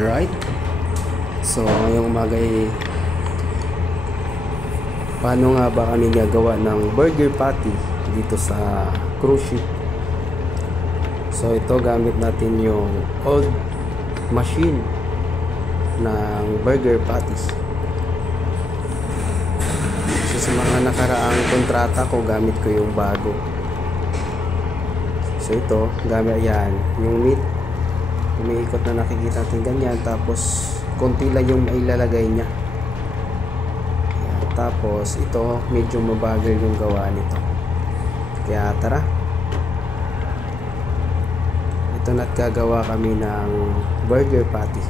Alright, so ngayong umaga paano nga ba kami gagawa ng burger patty dito sa cruise ship. So ito, gamit natin yung old machine ng burger patties. So sa mga nakaraang kontrata ko, gamit ko yung bago. So ito, gamit yan yung meat, umiikot na nakikita natin ganyan, tapos konti lang yung mailalagay niya. Ayan, tapos ito medyo mabagal yung gawa nito, kaya tara, ito na't gagawa kami ng burger patty.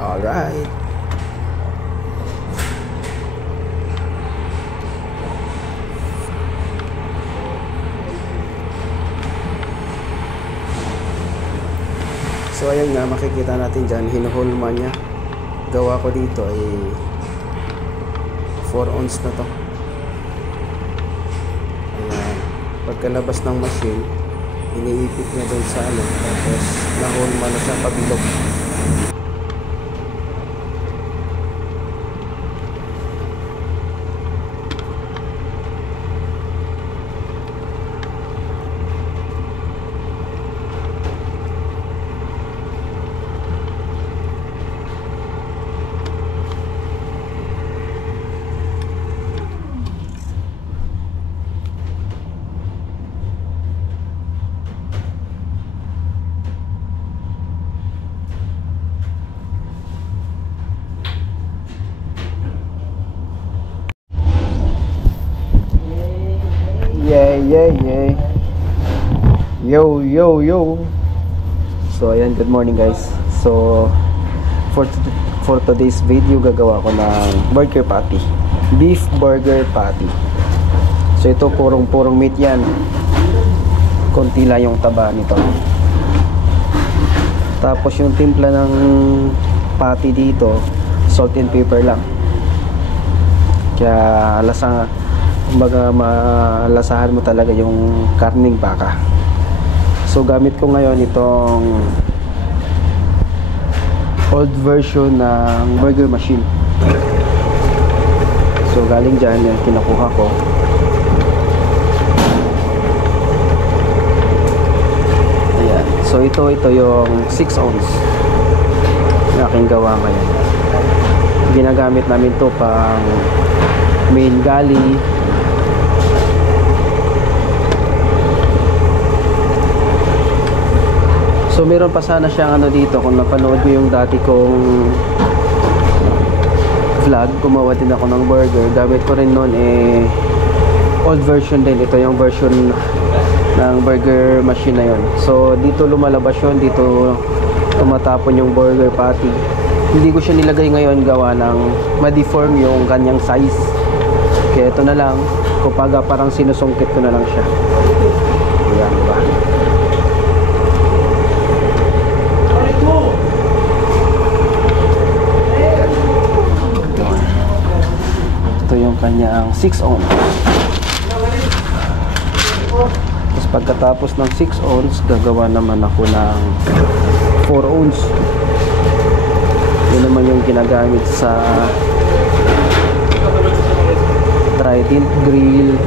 Alright, so ayan nga, makikita natin dyan, hinuhulma niya. Gawa ko dito ay 4 ounce na to. Ayan, pagkalabas ng machine, iniipit niya doon sa ano, tapos nahulma na siya pabilog. Yay. Yo. So ayan, good morning guys. So for today's video, gagawa ko ng burger patty, beef burger patty. So ito, purong meat yan, konti lang yung taba nito. Tapos yung timpla ng patty dito, salt and pepper lang, kaya lasang, kumbaga malasahan mo talaga yung karning baka. So gamit ko ngayon itong old version ng burger machine. So galing dyan, yan kinukuha ko. Ayan, so ito yung 6 ounce na aking gawa ngayon. Ginagamit namin to pang main galley. So meron pa sana siyang ano dito, kung napanood mo yung dati kong vlog, gumawa din ako ng burger. Gamit ko rin noon old version din. Ito yung version ng burger machine na yon. So dito lumalabas yun, dito tumatapon yung burger patty. Hindi ko siya nilagay ngayon, gawa ng ma-deform yung kanyang size. Kaya ito na lang, kupaga parang sinusungkit ko na lang siya. Ayan, diba? Kanyang 6 ounce. Tapos pagkatapos ng 6 ounce, gagawa naman ako ng 4 ounce. Yun naman yung ginagamit sa Trident Grill,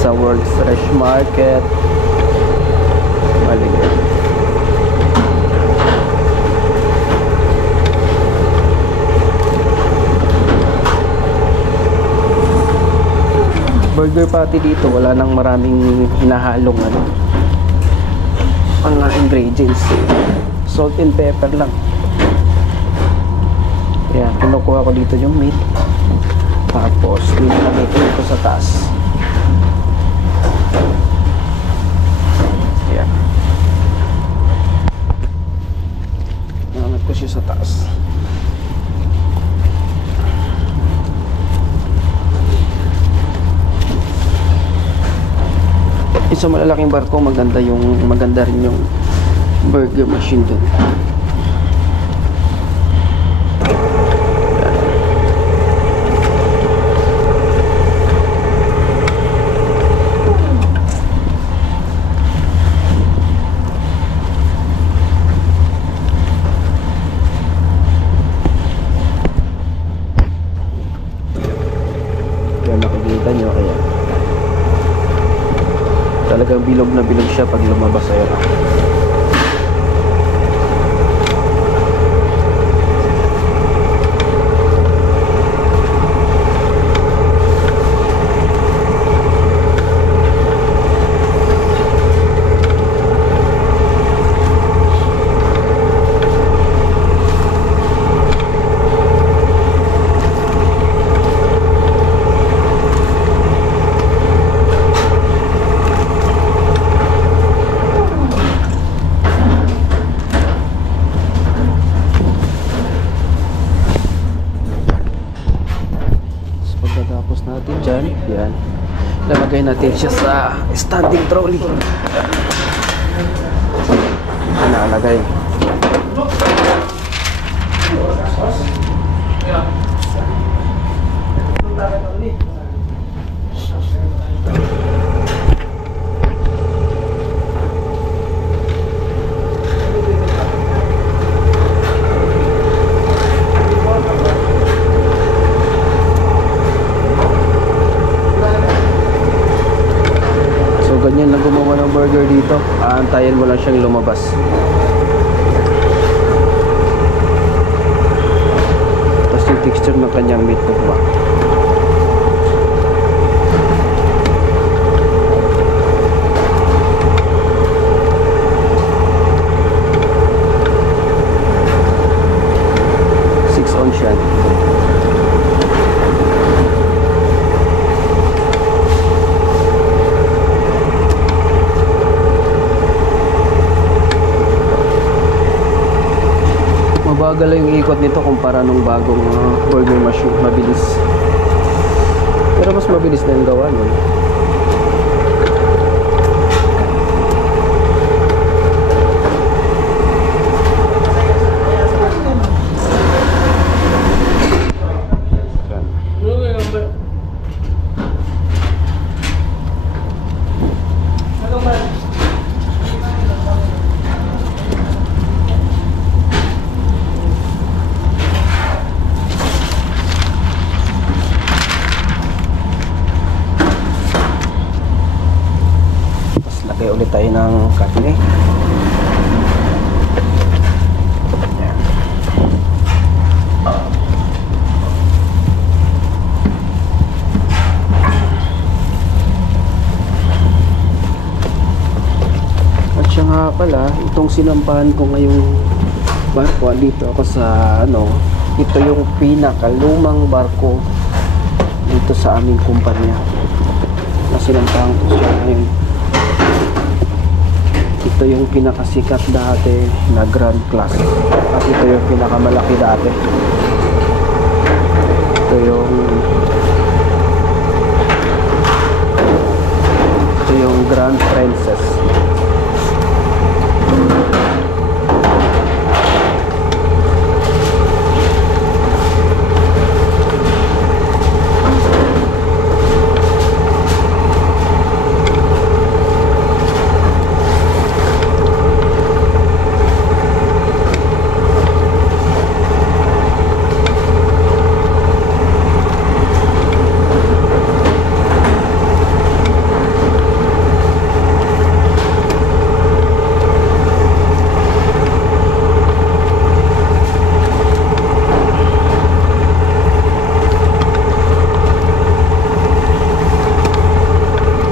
sa World Fresh Market. Maligyan. Burger patty dito, wala nang maraming hinahalong mga ingredients. Salt and pepper lang. Ayan, kinukuha ko dito yung meat, tapos nilagay ko sa taas. Ayan, nangat ko siya sa taas. Sa malalaking barko, maganda rin yung burger machine dun. bilog na bilog siya pag lumabas. Ayun. Pagkatapos natin dyan, yan, lalagay natin siya sa standing trolley. Nalagay. Ganyan lang gumawa ng burger dito. Aantayin mo lang siyang lumabas. Tapos yung texture ng kanyang meat ba. Yan. Mabagal yung ikot nito kumpara nung bagong burger machine. Mabilis. Pero mas mabilis na yung gawa nun. Lagay ulit tayo ng karne. At siya nga pala, itong sinampahan ko ngayong barko, dito ako sa ito yung pinakalumang barko dito sa aming kumpanya na sinampahan ko siya ngayon. Ito yung pinakasikat dati na Grand Class at ito yung pinakamalaki dati. Ito yung Grand Princess.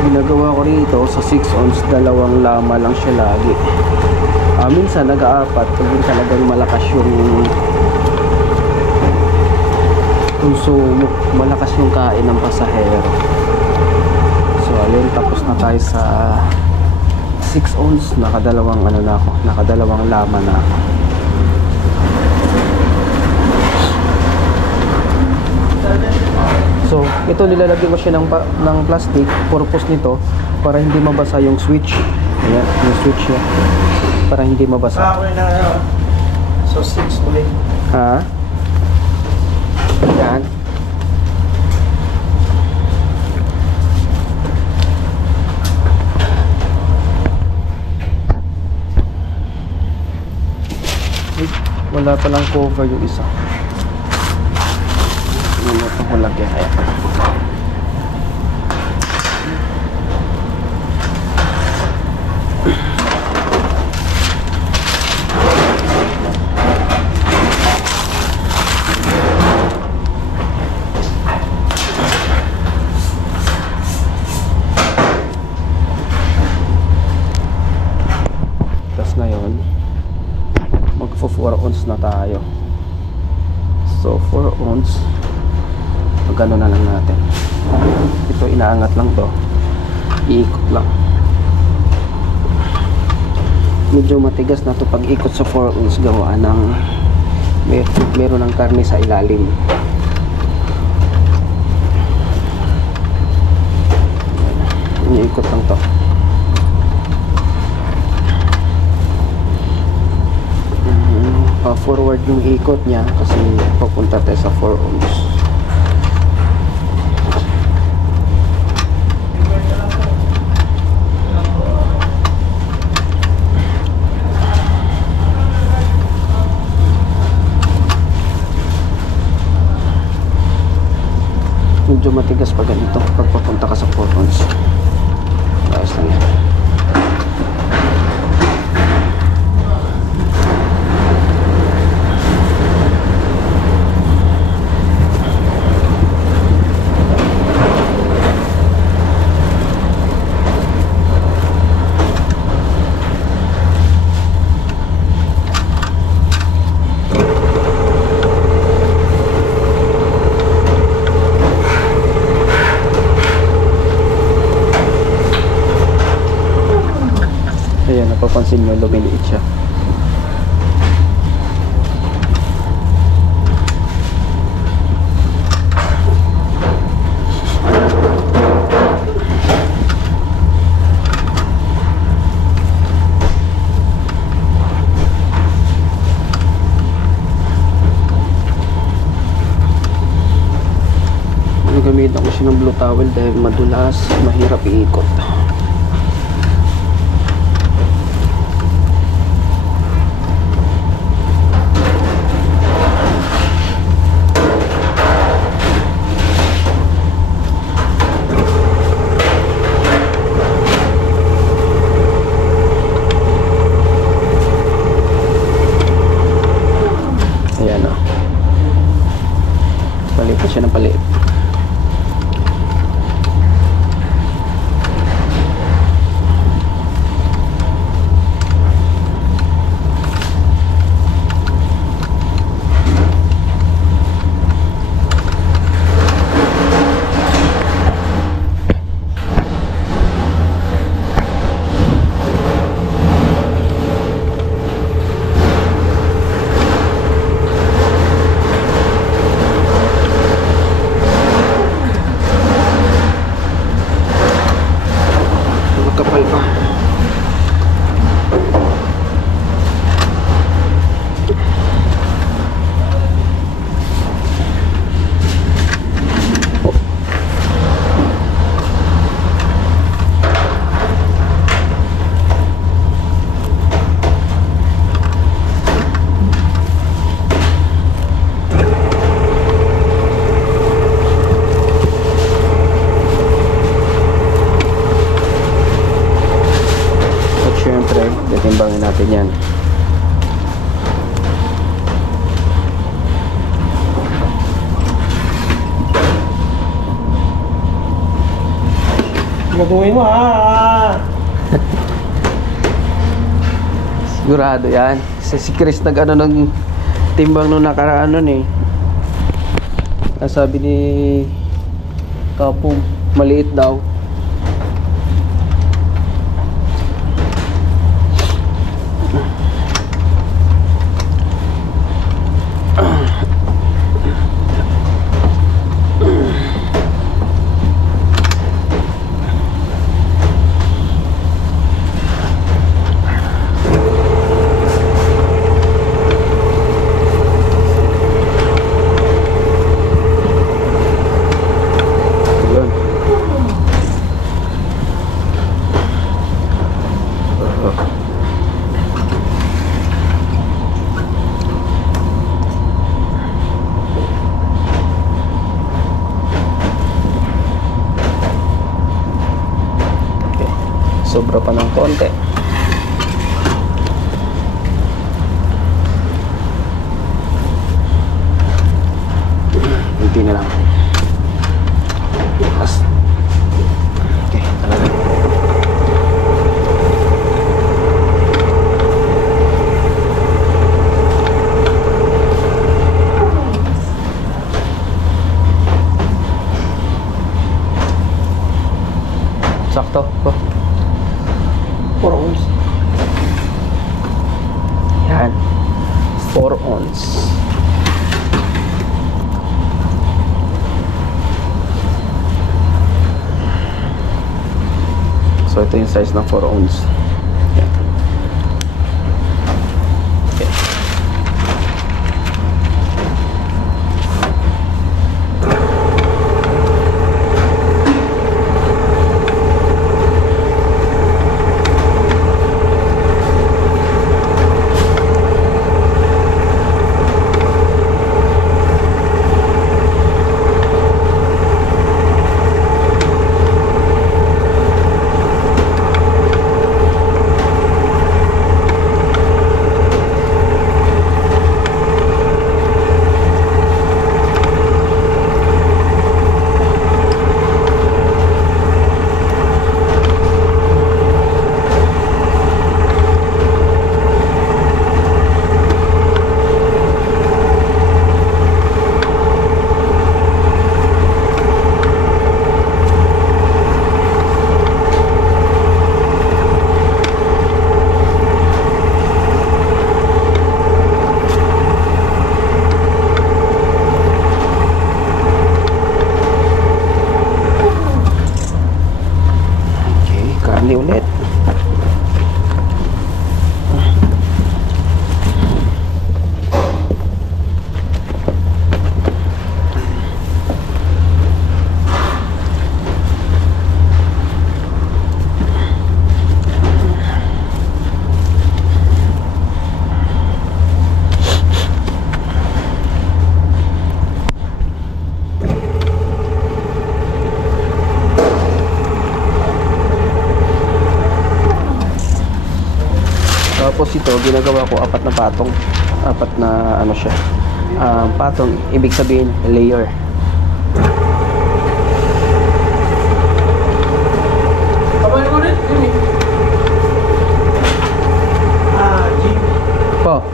Ginagawa ko rito sa 6 ounce, 2 lama lang siya lagi. Minsan nag-aapat pag yung talagang malakas yung konsumo, malakas yung kain ng pasahero. So ayun, tapos na tayo sa 6 ounce, nakadalawang lama na ako. So, ito nilalagyan ko siya ng plastic. Purpose nito para hindi mabasa yung switch. Ayan, yung switch niya. Para hindi mabasa. So, 6 ulit. Ha? Ayan. Ay, wala palang cover yung isa. Ito ko lagyan. Ayan. gano na lang natin. Ito inaangat lang to, iikot lang. Medyo matigas na to pag ikot sa 4 ounce, gawa ng meron ng karne sa ilalim. Iniikot lang to. Forward yung ikot niya kasi papunta tayo sa 4 ohms. Medyo matigas pa ganito pag papunta ka sa 4 ohms. Ayos lang yan. Ayan, napapansin nyo, lumiliit siya. Gamitan ko siya ng blue towel dahil madulas, mahirap iikot. Ayan o. Palipat siya ng palit. Kapal pa. Siyempre, titimbangin natin yan. Gabuhin mo Sigurado yan. Si Chris nag-ano ng timbang nung nakaraan nun eh. Sabi ni Kapong, maliit daw. Sobra pa ng konti. Hindi na lang. Okay, talaga. Sakto. Oh. 4 ounce. Yan. 4 ounce. So, ito yung size ng 4 ounce. Yan. Okay. Karne ulit. Tapos ito, ginagawa ko 4 na patong. 4 na ano siya. Patong, ibig sabihin layer. Kabayan mo rin? Yun eh. Jeep. Po,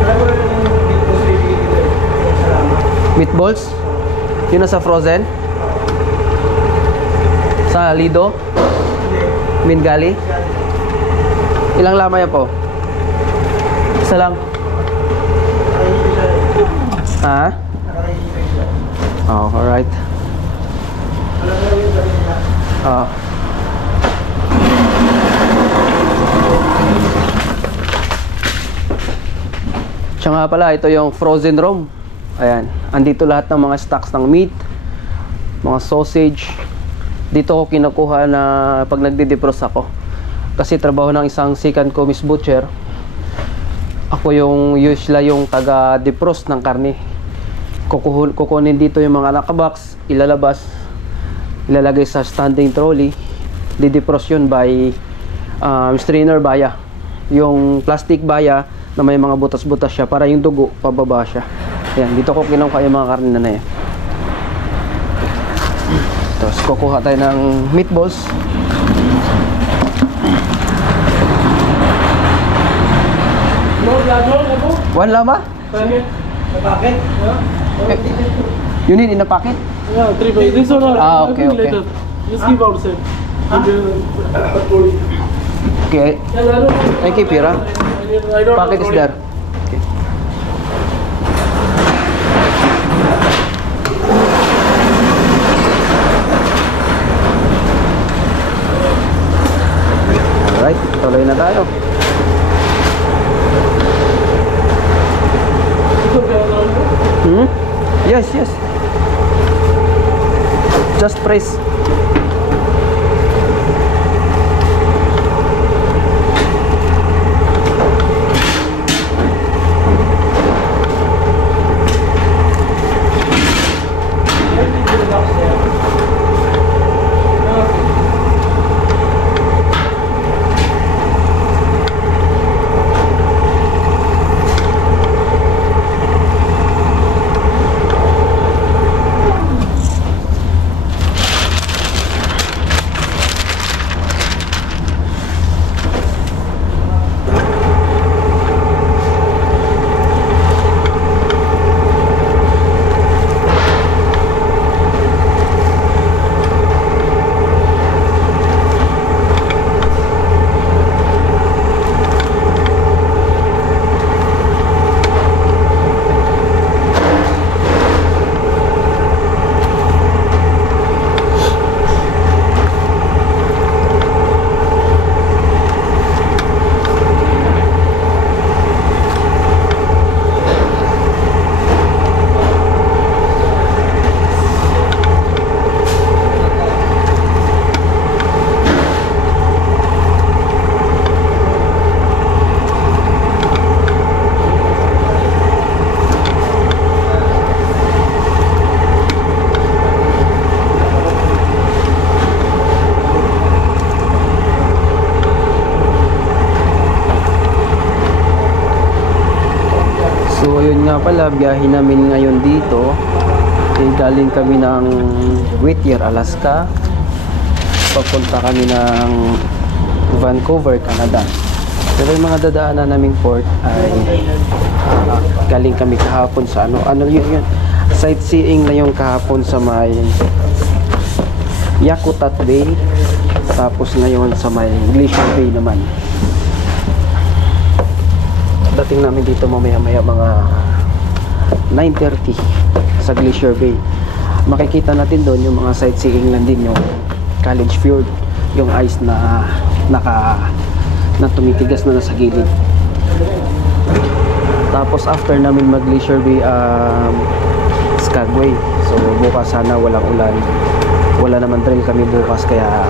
Kaya mo rin yung dito sa ibigay dito eh. Salamat. meatballs. Yun na sa frozen. Sa Lido, Hindi. Mingali. Ilang lama yan po? Isa lang. Nakaisip siya eh. Ha? Nakaisip siya. Oh, alright. Alam mo yung sabi niya? Ah. Siya nga pala, ito yung frozen room. Ayan. Andito lahat ng mga stocks ng meat, mga sausage. Dito ko kinukuha na pag nagdi-defrost ako. Kasi trabaho ng isang second ko, Miss Butcher. Ako yung usually yung taga-defrost ng karne. Kukunin dito yung mga nakabox, ilalabas, ilalagay sa standing trolley. Di-defrost yun by strainer baya. Yung plastic baya na may mga butas-butas siya para yung dugo pababa siya. Ayan, dito ko kinukuha yung mga karne na yan. Tapos kukuha tayo ng meatballs. One lama? Bakit? You need in a packet? Yeah, 3 by this one or Okay, okay. later. Just keep outside. Okay, thank you, Pira. I don't Packet is there. Okay. Alright, tuloy na tayo. Hmm? Yes, yes. Just press. nga pala, biyahe namin ngayon dito. Galing kami ng Whittier, Alaska. Papunta kami ng Vancouver, Canada. Pero yung mga dadaanan naming port ay galing kami kahapon sa ano yun. Sightseeing na yung kahapon sa may Yakutat Bay. Tapos ngayon sa may Glacier Bay naman. Dating namin dito mamaya-maya mga 9:30 sa Glacier Bay. Makikita natin doon yung mga sightseeing lang din, yung College Fjord, yung ice na tumitigas na nasa gilid. Tapos after namin mag Glacier Bay, Skagway. So bukas sana walang ulan. Wala naman trail kami bukas, kaya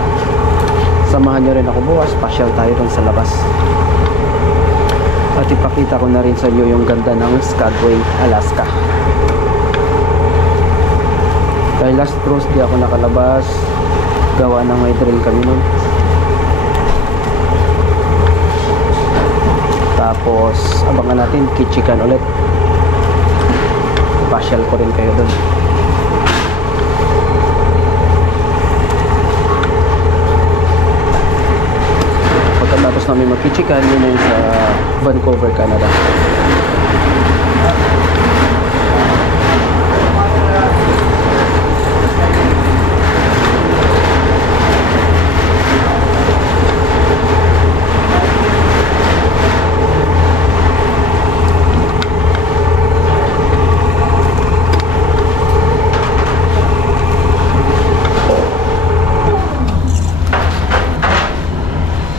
samahan nyo rin ako bukas. Pasyal tayo dun sa labas. At ipakita ko na rin sa inyo yung ganda ng Skagway, Alaska. Dahil last cruise di ako nakalabas, gawa ng may drill kami nun. Tapos abangan natin Ketchikan ulit. Pasyal ko rin kayo dun. Pagkatapos namin mag-Ketchikan, yun na yun sa Vancouver, Canada.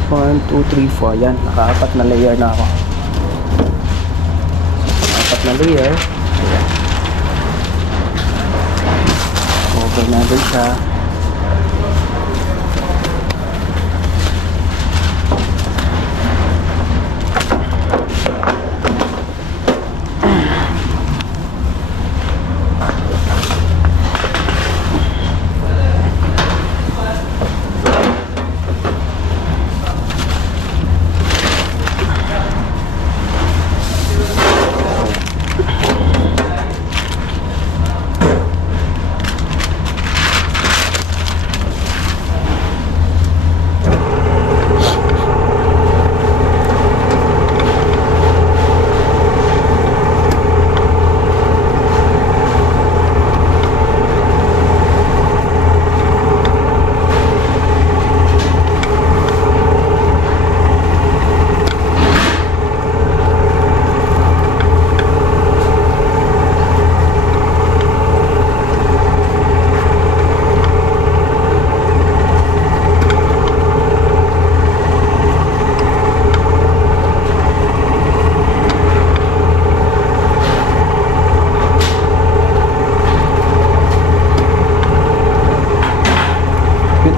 One, two, three, four. Yan, naka-apat na layer na ako. Apat na layer. Ayan. Cover natin siya.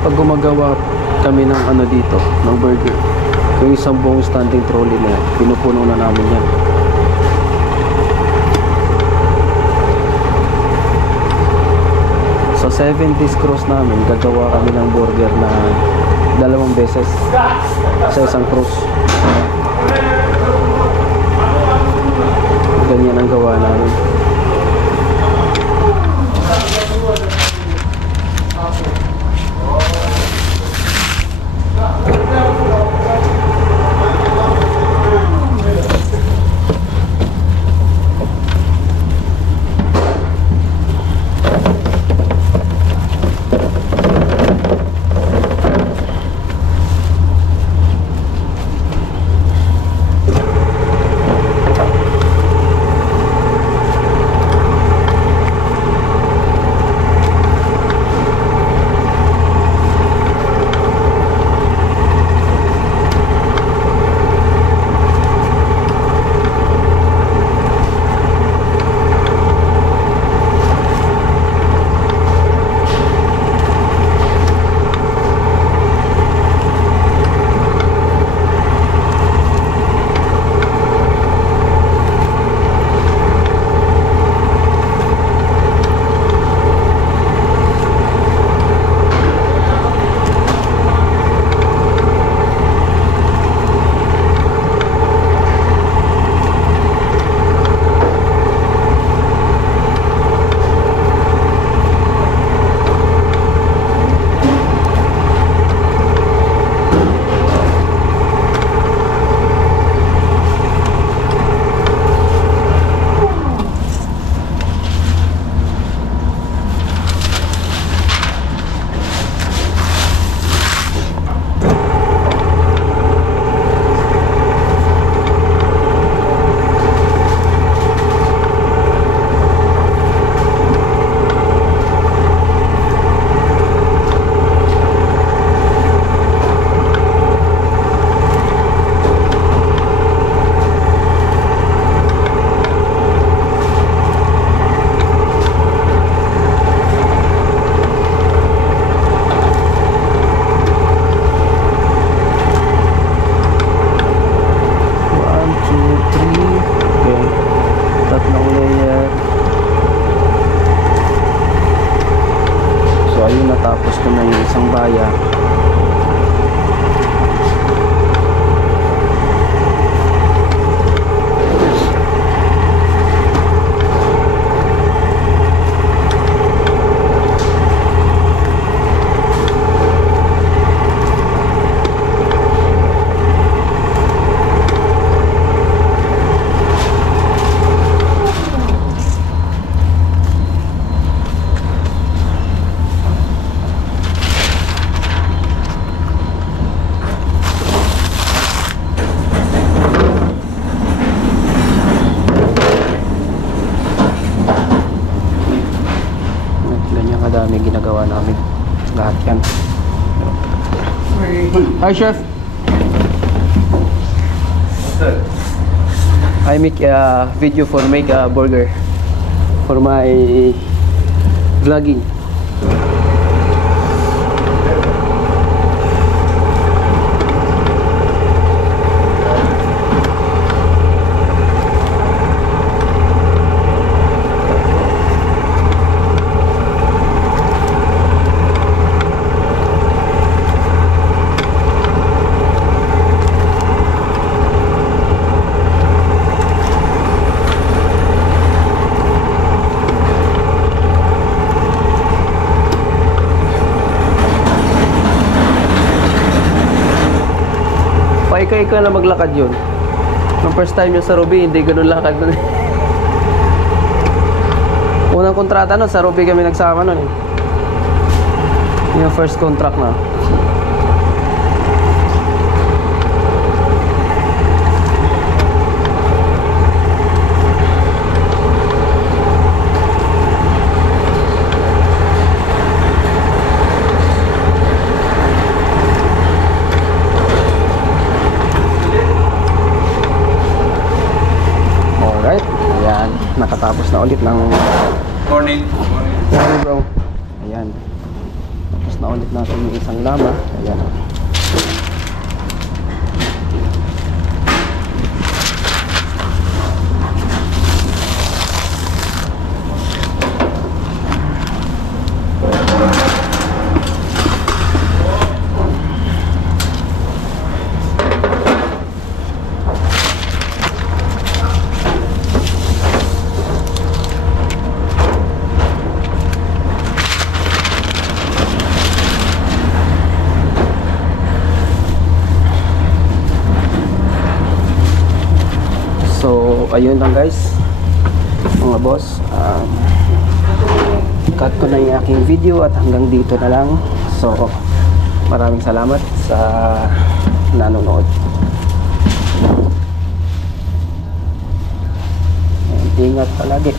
Pag gumagawa kami ng ano dito, ng burger, yung isang buong standing trolley na yan, pinupuno na namin yan. So 70s cruise namin, gagawa kami ng burger na 2 beses sa isang cruise. Ganyan ang gawa namin. Tapos ito na yung isang baya. Ganyan kadami ginagawa namin. Lahat yan. Hi, chef. I make a video for make a burger for my vlogging. Paika-ika na maglakad yun. Nung first time yung sa Ruby, hindi ganun lakad nun. Unang kontrata nun, sa Ruby kami nagsama nun eh. Yung first contract na. Alright, ayan, nakatapos na ulit ng Morning. Morning. morning bro. Ayan, tapos na ulit natin yung isang lama. Ayan. So, ayun lang guys, mga boss. Cut ko na yung aking video at hanggang dito na lang. So, maraming salamat sa nanonood. Ingat palagi.